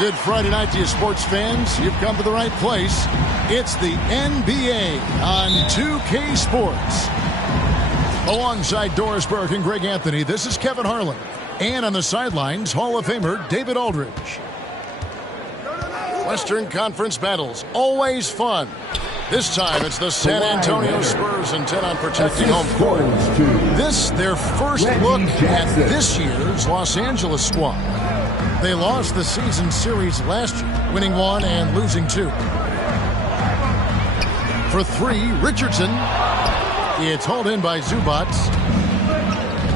Good Friday night to you, sports fans. You've come to the right place. It's the NBA on 2K Sports. Alongside Doris Burke and Greg Anthony, this is Kevin Harlan. And on the sidelines, Hall of Famer David Aldridge. Western Conference battles, always fun. This time it's the San Antonio Spurs intent on protecting home court. This, their first look at this year's Los Angeles squad. They lost the season series last year, winning 1 and losing 2. For 3, Richardson. It's hauled in by Zubac.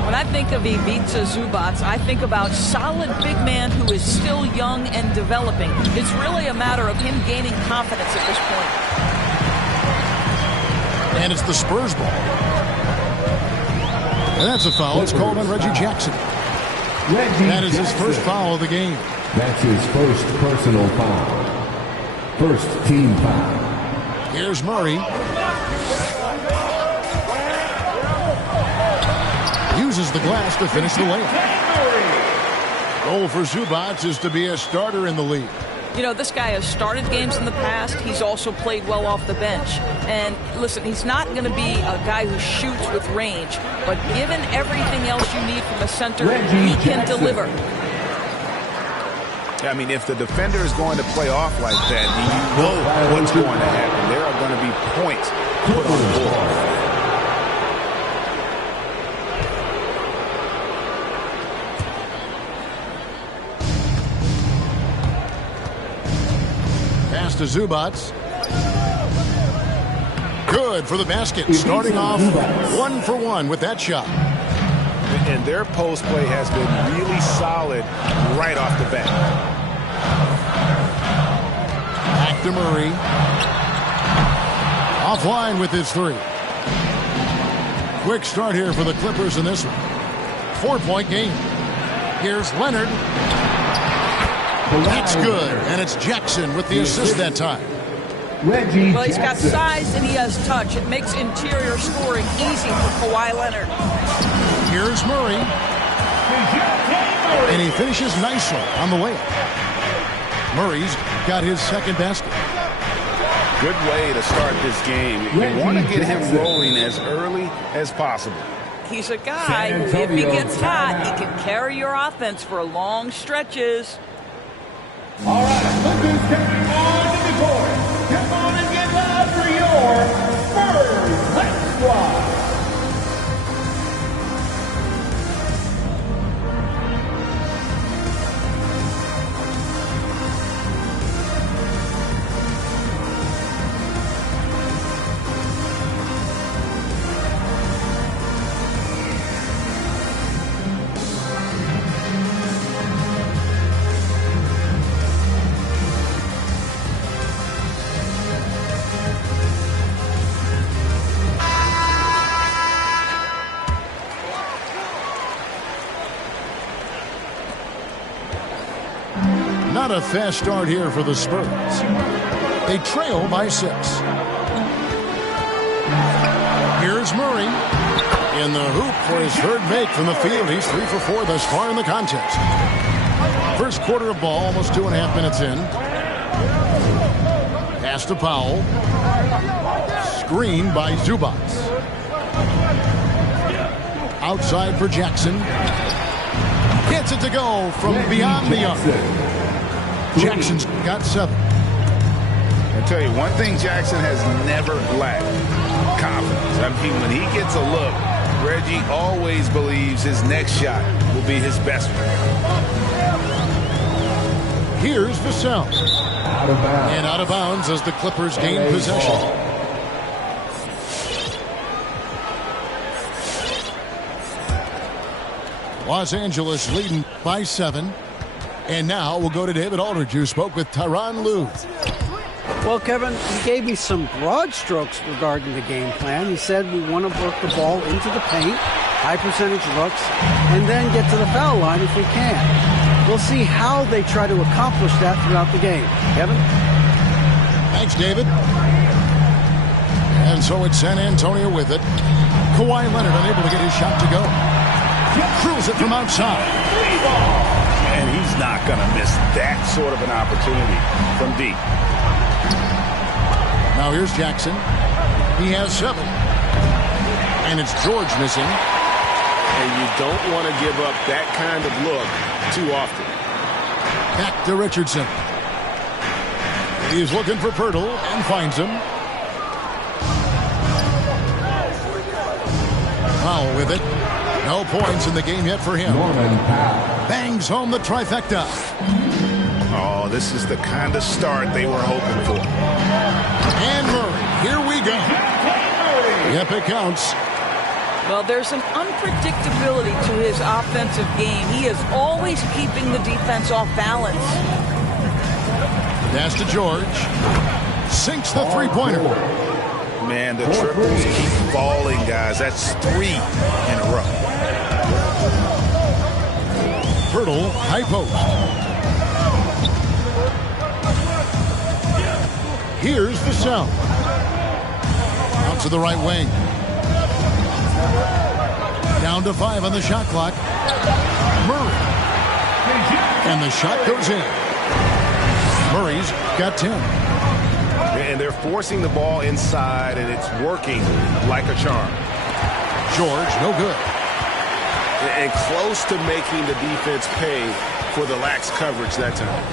When I think of Ivica Zubac, I think about solid big man who is still young and developing. It's really a matter of him gaining confidence at this point. And it's the Spurs ball. And that's a foul. It's called on Reggie Jackson. That is his first foul of the game. That's his first personal foul. First team foul. Here's Murray. Uses the glass to finish the layup. Goal for Zubac is to be a starter in the league. You know, this guy has started games in the past. He's also played well off the bench. And listen, he's not going to be a guy who shoots with range, but given everything else you need from a center, he can deliver. I mean, if the defender is going to play off like that, you know what's going to happen. There are going to be points put on the board. To Zubac. Good for the basket. Starting off 1 for 1 with that shot. And their post play has been really solid right off the bat. Back to Murray. Offline with his 3. Quick start here for the Clippers in this one. 4-point game. Here's Leonard. That's good, and it's Jackson with the assist that time. Well, he's got size and he has touch. It makes interior scoring easy for Kawhi Leonard. Here's Murray. And he finishes nicely on the layup. Murray's got his second basket. Good way to start this game. You want to get him rolling as early as possible. He's a guy who, if he gets hot, he can carry your offense for long stretches. All right, look who's coming on to the court. Come on and get loud for your Spurs Let's Squad. Not a fast start here for the Spurs. They trail by 6. Here's Murray. In the hoop for his third make from the field. He's 3 for 4 thus far in the contest. First quarter of ball, almost 2.5 minutes in. Pass to Powell. Screen by Zubac. Outside for Jackson. Gets it to go from beyond the arc. Jackson's got 7. I'll tell you, one thing Jackson has never lacked: confidence. I mean, when he gets a look, Reggie always believes his next shot will be his best one. Here's Vassell. And out of bounds as the Clippers gain possession. Los Angeles leading by 7. And now we'll go to David Aldridge, who spoke with Tyronn Lue. Well, Kevin, he gave me some broad strokes regarding the game plan. He said we want to work the ball into the paint, high percentage looks, and then get to the foul line if we can. We'll see how they try to accomplish that throughout the game. Kevin? Thanks, David. And so it's San Antonio with it. Kawhi Leonard unable to get his shot to go. He throws it from outside. And he's not going to miss that sort of an opportunity from deep. Now here's Jackson. He has 7. And it's George missing. And you don't want to give up that kind of look too often. Back to Richardson. He's looking for Pirtle and finds him. Powell with it. No points in the game yet for him. Bangs home the trifecta. Oh, this is the kind of start they were hoping for. And Murray, here we go. Yep, it counts. Well, there's an unpredictability to his offensive game. He is always keeping the defense off balance. Pass to George. Sinks the three-pointer. Man, the triples keep falling, guys. That's 3 in a row. Pirtle, high post. Here's the sound. Out to the right wing. Down to 5 on the shot clock. Murray. And the shot goes in. Murray's got 10. And they're forcing the ball inside, and it's working like a charm. George, no good. And close to making the defense pay for the lax coverage that time.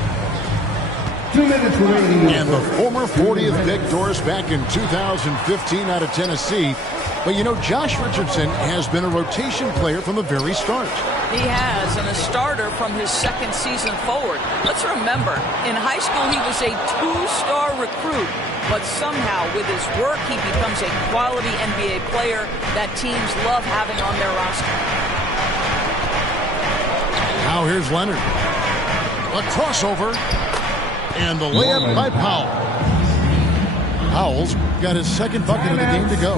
2 minutes remaining. And the former 40th pick, Doris, back in 2015 out of Tennessee. But, you know, Josh Richardson has been a rotation player from the very start. He has, and a starter from his second season forward. Let's remember, in high school he was a 2-star recruit, but somehow with his work he becomes a quality NBA player that teams love having on their roster. Now here's Leonard. A crossover, and the layup by Powell. Powell's got his second bucket of the game to go.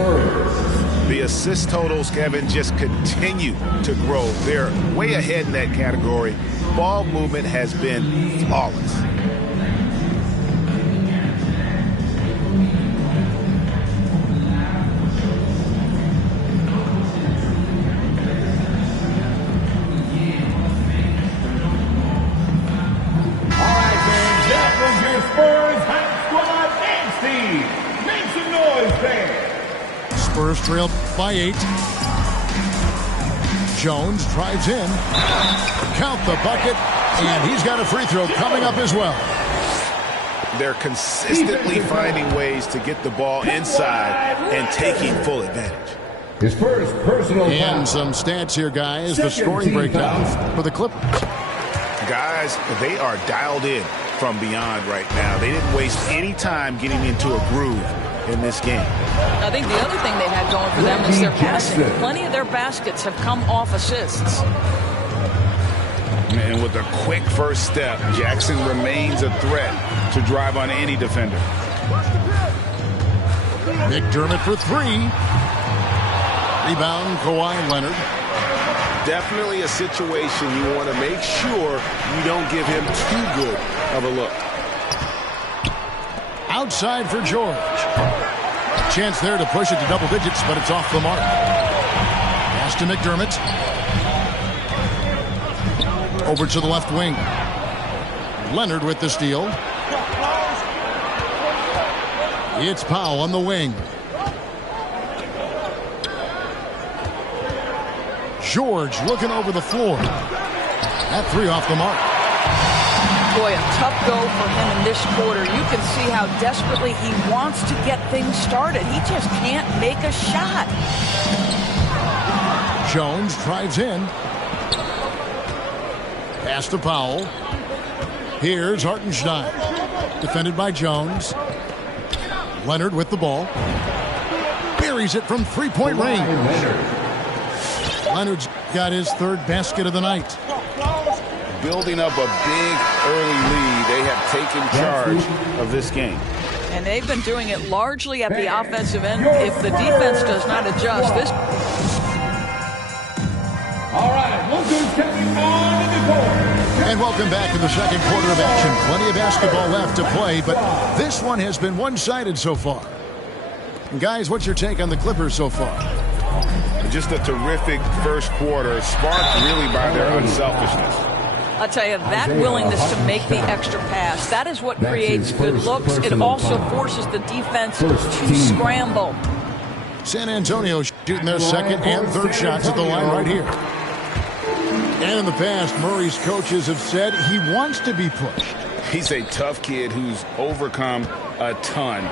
The assist totals, Kevin, just continue to grow. They're way ahead in that category. Ball movement has been flawless. All right, fans, that was your Spurs Hype Squad dance team. Make some noise, fans. Spurs trailed by 8. Jones drives in. Count the bucket, and he's got a free throw coming up as well. They're consistently finding ways to get the ball inside and taking full advantage. His first personal foul. And some stats here, guys. The scoring breakdown for the Clippers. Guys, they are dialed in from beyond right now. They didn't waste any time getting into a groove in this game. I think the other thing they've had going for them is their passing. Plenty of their baskets have come off assists. And with a quick first step, Jackson remains a threat to drive on any defender. McDermott for 3. Rebound, Kawhi Leonard. Definitely a situation you want to make sure you don't give him too good of a look. Outside for George. Chance there to push it to double digits, but it's off the mark. Pass to McDermott. Over to the left wing. Leonard with the steal. It's Powell on the wing. George looking over the floor. That 3 off the mark. Boy, a tough go for him in this quarter. You can see how desperately he wants to get things started. He just can't make a shot. Jones drives in. Pass to Powell. Here's Hartenstein. Defended by Jones. Leonard with the ball. Buries it from three-point range. Leonard's got his 3rd basket of the night. Building up a big early lead, they have taken charge of this game. And they've been doing it largely at the offensive end. If the defense does not adjust, this... All right, look who's coming on the court. And welcome back to the second quarter of action. Plenty of basketball left to play, but this one has been one-sided so far. And guys, what's your take on the Clippers so far? Just a terrific first quarter, sparked really by their unselfishness. I'll tell you, that willingness to make the extra pass, that is what creates good looks. It also forces the defense to scramble. San Antonio shooting their second and third shots at the line right here. And in the past, Murray's coaches have said he wants to be pushed. He's a tough kid who's overcome a ton,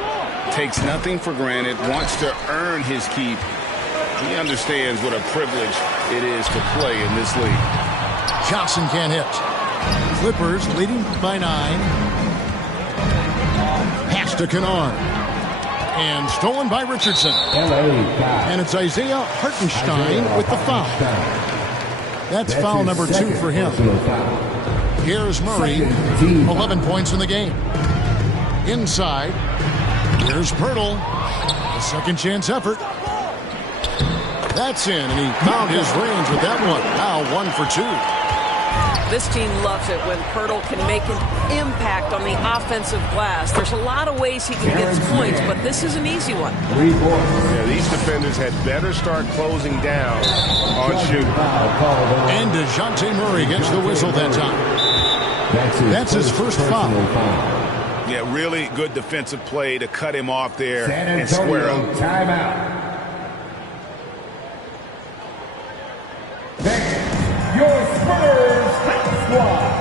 takes nothing for granted, wants to earn his keep. He understands what a privilege it is to play in this league. Johnson can't hit. Clippers leading by 9. Pass to Kennard. And stolen by Richardson. And it's Isaiah Hartenstein with the foul. That's foul number 2 for him. Here's Murray, 11 points in the game. Inside, here's Pirtle. A second chance effort. That's in, and he found his range with that one. Now 1 for 2. This team loves it when Pirtle can make an impact on the offensive glass. There's a lot of ways he can get his points, but this is an easy one. Yeah, these defenders had better start closing down on shooting. And DeJounte Murray gets the whistle that time. That's his first foul. Yeah, really good defensive play to cut him off there and square up. Timeout. Next, your Spurs Hot Squad.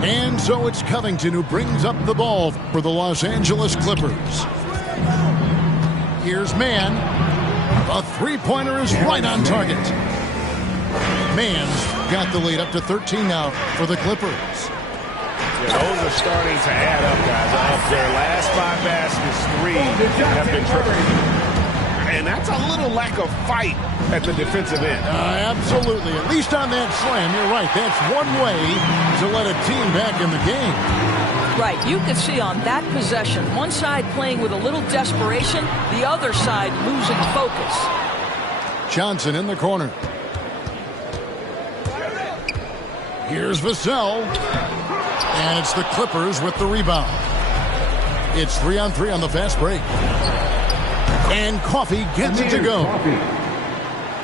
And so it's Covington who brings up the ball for the Los Angeles Clippers. Here's Mann. A three-pointer is right on target. Mann's got the lead up to 13 now for the Clippers. Yeah, those are starting to add up, guys. Of their last 5 baskets, 3 have been triple. And that's a little lack of fight at the defensive end. Absolutely. At least on that slam, you're right. That's one way to let a team back in the game. Right. You could see on that possession, one side playing with a little desperation, the other side losing focus. Johnson in the corner. Here's Vassell. And it's the Clippers with the rebound. It's 3-on-3 on the fast break. And Coffey gets it to go.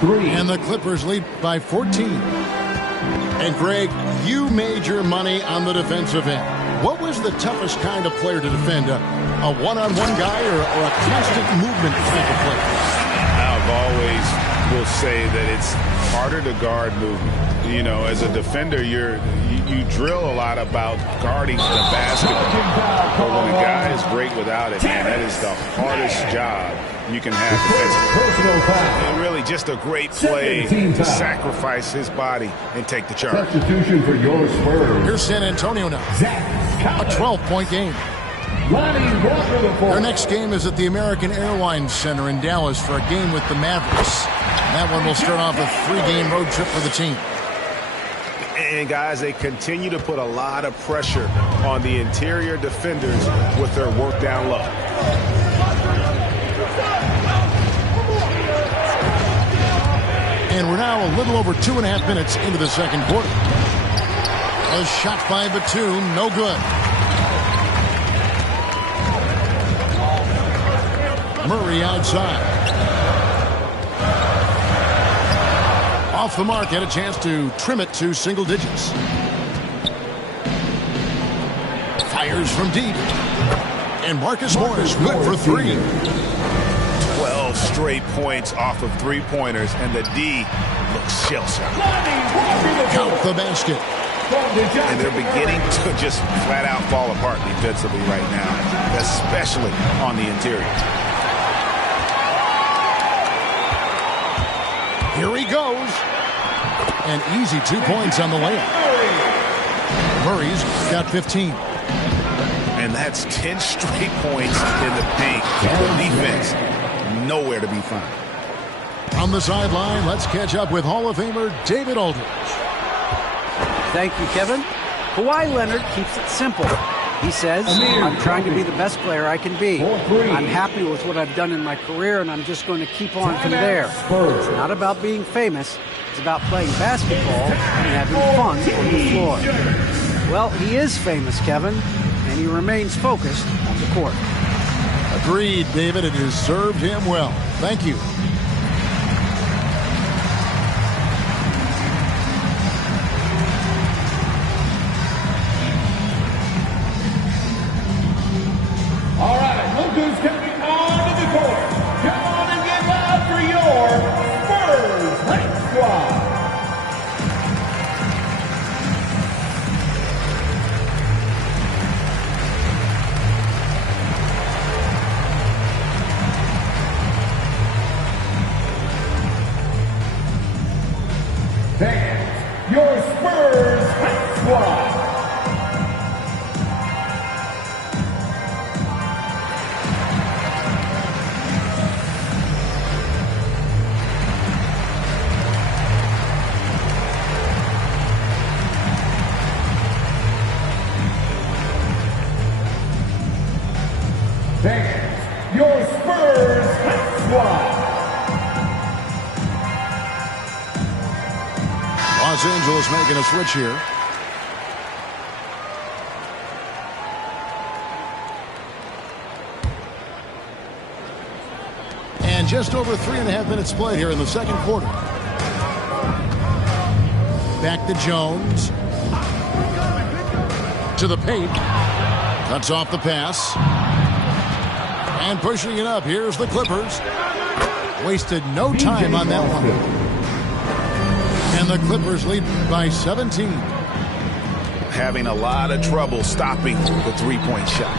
And the Clippers lead by 14. And Greg, you made your money on the defensive end. What was the toughest kind of player to defend? A one-on-one guy or a constant movement type of player? I've always will say that it's harder to guard movement. You know, as a defender, you drill a lot about guarding the basketball. But when a guy is great without it, man, that is the hardest job you can have defensively. And really just a great play to sacrifice his body and take the charge. Substitution for your Spurs. Here's San Antonio now. A 12-point game. Their next game is at the American Airlines Center in Dallas for a game with the Mavericks. That one will start off a 3-game road trip for the team. And, guys, they continue to put a lot of pressure on the interior defenders with their work down low. And we're now a little over 2.5 minutes into the second quarter. A shot by Batum, no good. Murray outside. Off the mark, had a chance to trim it to single digits. Fires from deep. And Marcus Morris good for 3. 12 straight points off of three-pointers, and the D looks shell-shocked. Count the basket. And they're beginning to just flat-out fall apart defensively right now, especially on the interior. Here he goes. An easy 2 points on the layup. Murray's got 15. And that's 10 straight points in the paint. The defense nowhere to be found. On the sideline, let's catch up with Hall of Famer David Aldridge. Thank you, Kevin. Kawhi Leonard keeps it simple. He says, I'm trying to be the best player I can be. I'm happy with what I've done in my career, and I'm just going to keep on from there. It's not about being famous. It's about playing basketball and having fun on the floor. Well, he is famous, Kevin, and he remains focused on the court. Agreed, David. It has served him well. Thank you. All right, look who's coming onto the court. Come on and get loud for your Spurs High Squad. Fans, your Spurs High Squad. Fans, your Spurs High Squad. Los Angeles making a switch here. And just over 3.5 minutes played here in the second quarter. Back to Jones. To the paint. Cuts off the pass. And pushing it up. Here's the Clippers. Wasted no time on that one. And the Clippers lead by 17. Having a lot of trouble stopping the three-point shot.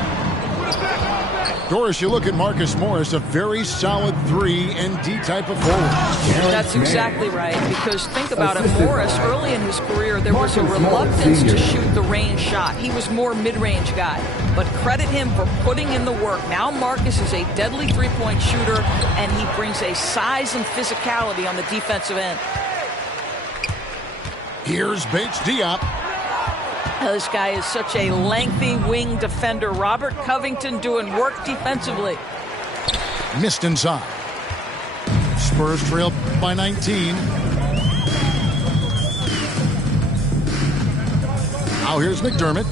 Doris, you look at Marcus Morris, a very solid 3-and-D type of forward. That's exactly right, because think about it, Morris, early in his career, there was a reluctance to shoot the range shot. He was more mid-range guy, but credit him for putting in the work. Now Marcus is a deadly three-point shooter, and he brings a size and physicality on the defensive end. Here's Bates Diop. This guy is such a lengthy wing defender. Robert Covington doing work defensively. Missed inside. Spurs trail by 19. Now here's McDermott.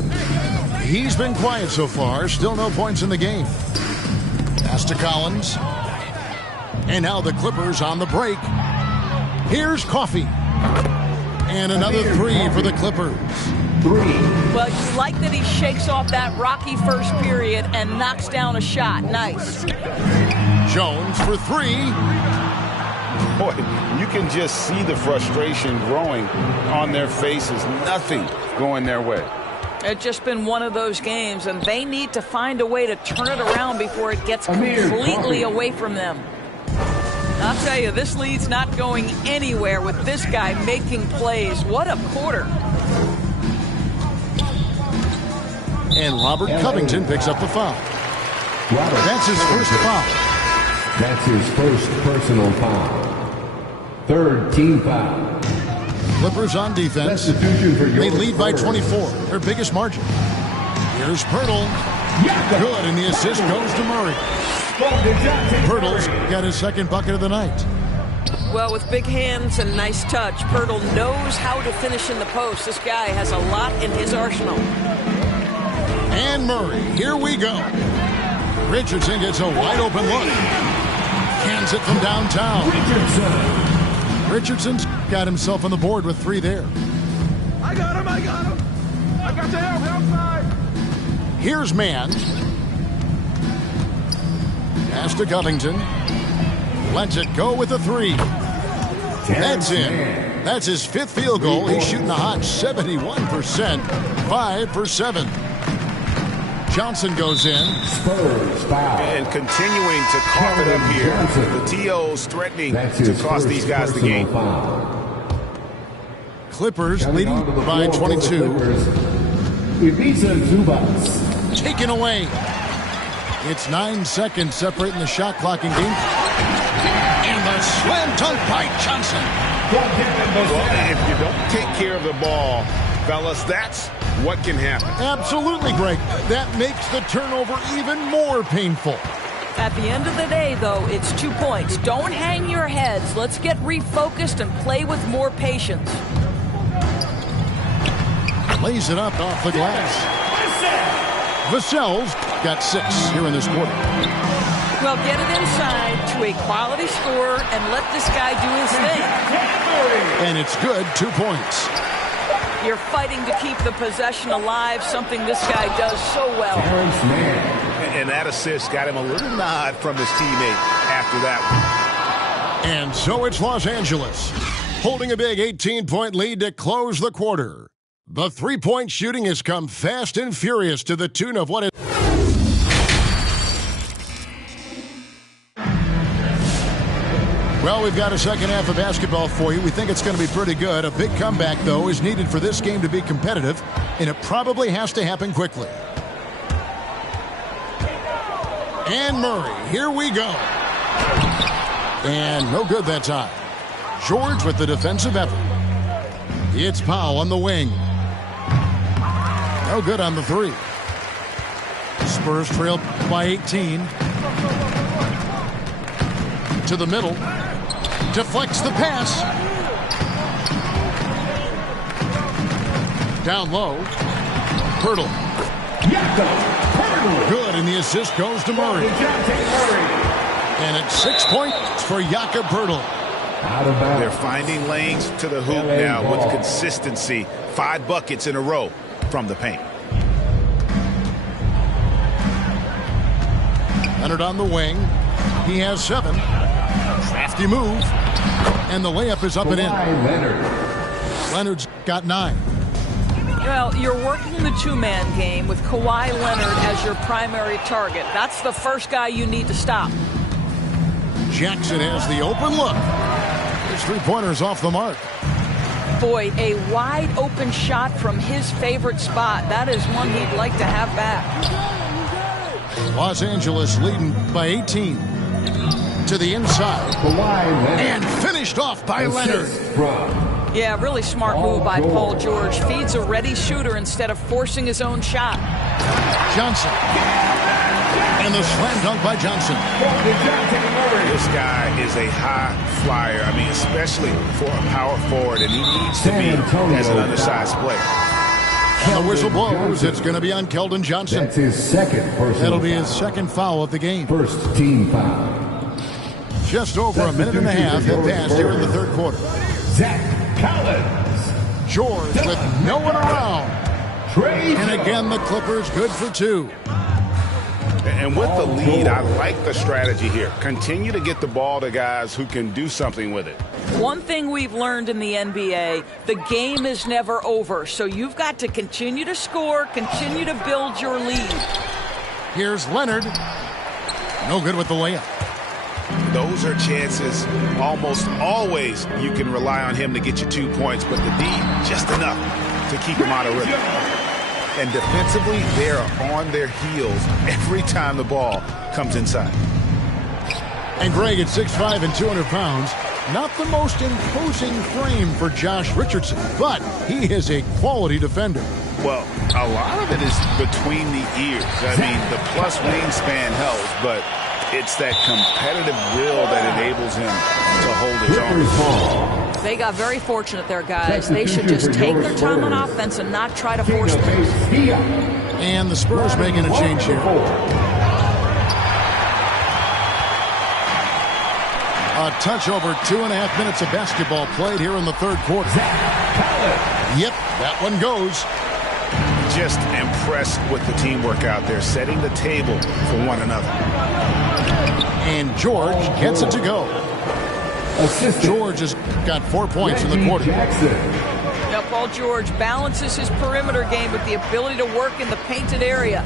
He's been quiet so far. Still no points in the game. Pass to Collins. And now the Clippers on the break. Here's Coffey. And another 3 for the Clippers. Well, you like that he shakes off that rocky first period and knocks down a shot. Nice. Jones for 3. Boy, you can just see the frustration growing on their faces. Nothing going their way. It's just been one of those games, and they need to find a way to turn it around before it gets completely away from them. I'll tell you, this lead's not going anywhere with this guy making plays. What a quarter. And Robert Covington picks up the foul. That's his first foul. That's his first personal foul. Third team foul. Clippers on defense. They lead by 24, their biggest margin. Here's Pirtle. Good, and the assist goes to Murray. Pirtle's got his second bucket of the night. Well, with big hands and nice touch, Pirtle knows how to finish in the post. This guy has a lot in his arsenal. And Murray, here we go. Richardson gets a wide open look. Cans it from downtown. Richardson's got himself on the board with 3 there. I got him. I got to help. Outside. Here's Mann. pass to Covington. Lets it go with a three. That's in. That's his 5th field goal. He's shooting a hot 71%. 5 for 7. Johnson goes in. Spurs foul. And continuing to cough it up here. The TO's threatening to cost these guys the game. Foul. Clippers leading by 22. Ivica Zubac. Taken away. It's 9 seconds separating the shot clock and game. And the slam dunk by Johnson. Well, if you don't take care of the ball, fellas, that's what can happen. Absolutely, Greg. That makes the turnover even more painful. At the end of the day, though, it's 2 points. Don't hang your heads. Let's get refocused and play with more patience. Lays it up off the glass. Vassell's got 6 here in this quarter. Well, get it inside to a quality scorer and let this guy do his thing. And it's good, 2 points. You're fighting to keep the possession alive, something this guy does so well. And that assist got him a little nod from his teammate after that one. And so it's Los Angeles, holding a big 18-point lead to close the quarter. The three-point shooting has come fast and furious to the tune of what is... Well, we've got a second half of basketball for you. We think it's going to be pretty good. A big comeback, though, is needed for this game to be competitive, and it probably has to happen quickly. And Murray, here we go. And no good that time. George with the defensive effort. It's Powell on the wing. No good on the three. Spurs trail by 18. To the middle. Deflects the pass. Down low. Pirtle. Good, and the assist goes to Murray. And it's 6 points for Jakob Pirtle. They're finding lanes to the hoop now with consistency. 5 buckets in a row from the paint. Leonard on the wing. He has 7. Crafty move. And the layup is up and in. Leonard's got 9. Well, you're working the two-man game with Kawhi Leonard as your primary target. That's the first guy you need to stop. Jackson has the open look. His three-pointer's off the mark. Boy, a wide-open shot from his favorite spot. That is one he'd like to have back. Los Angeles leading by 18. To the inside. And finished off by Leonard. Yeah, really smart move by Paul George. Feeds a ready shooter instead of forcing his own shot. Johnson. And the slam dunk by Johnson. This guy is a high flyer. I mean, especially for a power forward, and he needs to be as an undersized player. And the whistle blows. It's going to be on Keldon Johnson. That's his second personal That'll be foul. his second foul of the game. First team foul. Just over a minute and a half have passed here in the third quarter. Zach Collins. George with no one around. And again, the Clippers good for 2. And with the lead, I like the strategy here. Continue to get the ball to guys who can do something with it. One thing we've learned in the NBA, the game is never over. So you've got to continue to score, continue to build your lead. Here's Leonard. No good with the layup. Those are chances almost always you can rely on him to get you 2 points, but the D just enough to keep him out of rhythm. And defensively, they are on their heels every time the ball comes inside. And Greg at 6'5" and 200 pounds, not the most imposing frame for Josh Richardson, but he is a quality defender. Well, a lot of it is between the ears. I mean, the plus wingspan helps, but it's that competitive will that enables him to hold his own. They got very fortunate there, guys. They should just take their time on offense and not try to force things. And the Spurs making a change here. A touch over 2.5 minutes of basketball played here in the third quarter. Yep, that one goes. Just impressed with the teamwork out there, setting the table for one another. And George gets it to go. George has got 4 points in the quarter. Now, Paul George balances his perimeter game with the ability to work in the painted area.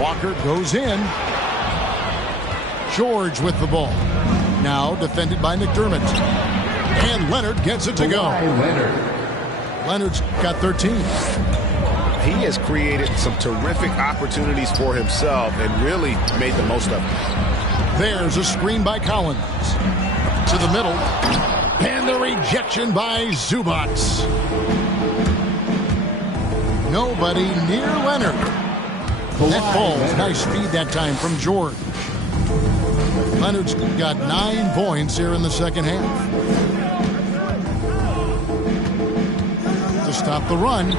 Walker goes in. George with the ball. Now defended by McDermott. And Leonard gets it to go. Leonard's got 13. He has created some terrific opportunities for himself and really made the most of it. There's a screen by Collins. To the middle. And the rejection by Zubac. Nobody near Leonard. That ball's nice feed that time from George. Leonard's got 9 points here in the second half. To stop the run.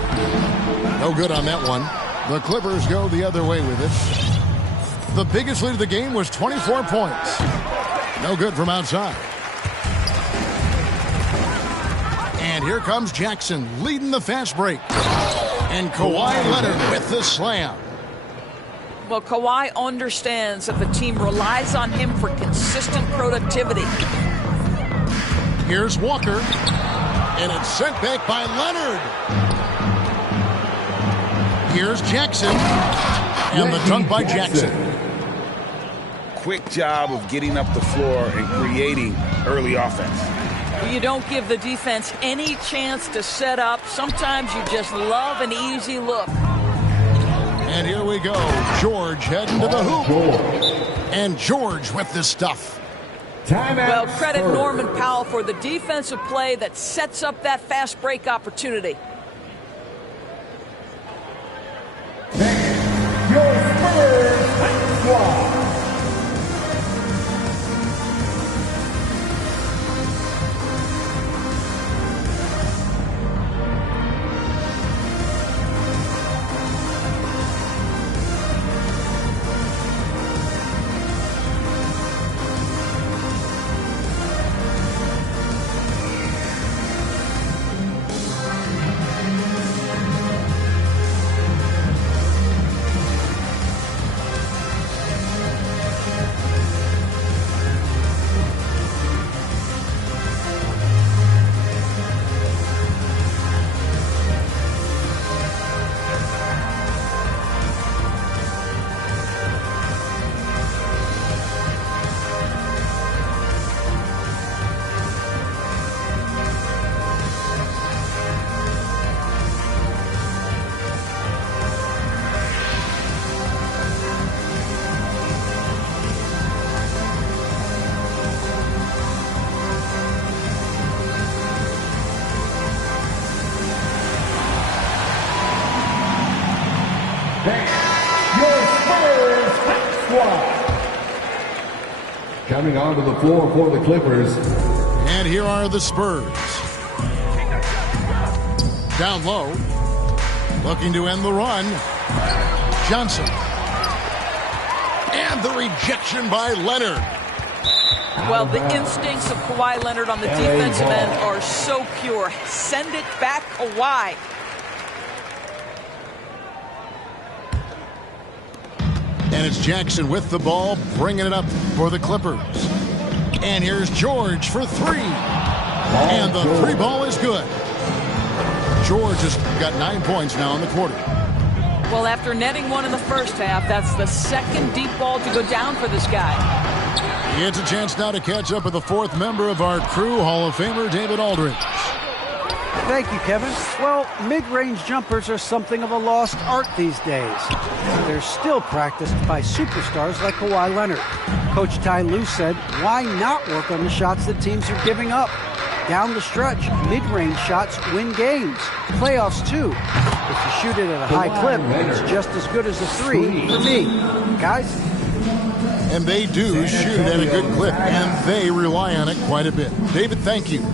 No good on that one. The Clippers go the other way with it. The biggest lead of the game was 24 points. No good from outside. And here comes Jackson leading the fast break. And Kawhi Leonard with the slam. Well, Kawhi understands that the team relies on him for consistent productivity. Here's Walker. And it's sent back by Leonard. Here's Jackson. And the dunk by Jackson. Quick job of getting up the floor and creating early offense. You don't give the defense any chance to set up. Sometimes you just love an easy look. And here we go. George heading to the hoop. And George with this stuff. Well, credit Norman Powell for the defensive play that sets up that fast break opportunity. Your Spurs squad. Coming onto the floor for the Clippers. And here are the Spurs. Down low. Looking to end the run. Johnson. And the rejection by Leonard. Well, the instincts of Kawhi Leonard on the defensive end are so pure. Send it back, Kawhi. And it's Jackson with the ball, bringing it up for the Clippers. And here's George for 3. And the 3 ball is good. George has got 9 points now in the quarter. Well, after netting one in the first half, that's the second deep ball to go down for this guy. He gets a chance now to catch up with the 4th member of our crew, Hall of Famer David Aldridge. Thank you, Kevin. Well, mid-range jumpers are something of a lost art these days. They're still practiced by superstars like Kawhi Leonard. Coach Ty Lue said, why not work on the shots that teams are giving up? Down the stretch, mid-range shots win games. Playoffs, too. If you shoot it at a high clip, it's just as good as a 3 for me. Guys? And they do shoot at a good clip, and they rely on it quite a bit. David, thank you.